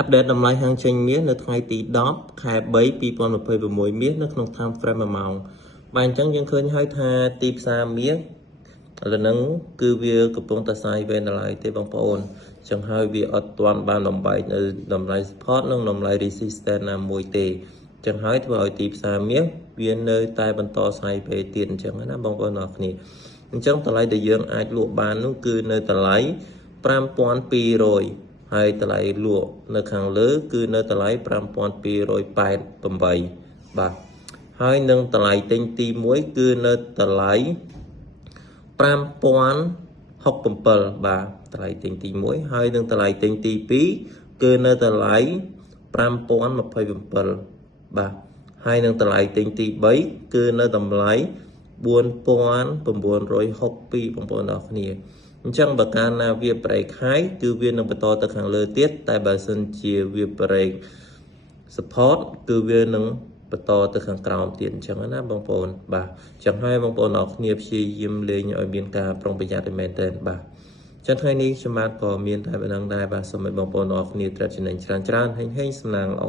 update តម្លៃហាងចេញមាសនៅថ្ងៃទី10 ខែ 3 2026 មាសនៅក្នុង time frame 1 ម៉ោងបាទអញ្ចឹងយើងឃើញហើយថាទីផ្សារមាសឥឡូវហ្នឹងគឺវាកំពុងតែសាយវែងដល់ហើយទេបងប្អូនអញ្ចឹងហើយវាអត់ទាន់បានបំបែកនៅតម្លៃ support និងតម្លៃ resistance ណាមួយទេអញ្ចឹងហើយធ្វើឲ្យទីផ្សារមាសវានៅតែបន្តសាយពេលទៀតអញ្ចឹងណាបងប្អូនអរគ្នាអញ្ចឹងតម្លៃដែលយើងអាចលក់បាននោះគឺនៅតម្លៃ 5,200 ហើយតម្លៃលក់នៅខាងលើគឺនៅតម្លៃ 5,288 បាទហើយនឹងតម្លៃទិញទី1គឺនៅតម្លៃ 5,067 បាទតម្លៃទិញទី1ហើយនឹងតម្លៃទិញទី2គឺនៅតម្លៃ 5,027 បាទហើយនឹងតម្លៃទិញទី3គឺនៅតម្លៃ 4,962 បងប្អូនអរគ្នាអញ្ចឹងបើកាលណាវា break high គឺវានឹងបន្តទៅខាងលើទៀតតែបើសិនជាវា break support គឺវានឹងបន្តទៅខាងក្រោមទៀតអញ្ចឹងណាបងប្អូនបាទអញ្ចឹងហើយបងប្អូនអរគ្នាព្យាយាមលេងឲ្យមានការប្រុងប្រយ័ត្នមែនទែនបាទអញ្ចឹងថ្ងៃនេះខ្ញុំបាទក៏មានតែប៉ុណ្្នឹងដែរបាទសូមឲ្យបងប្អូនអរគ្នាត្រាច់ចំណេញច្រើនហេងសំណាងល្អ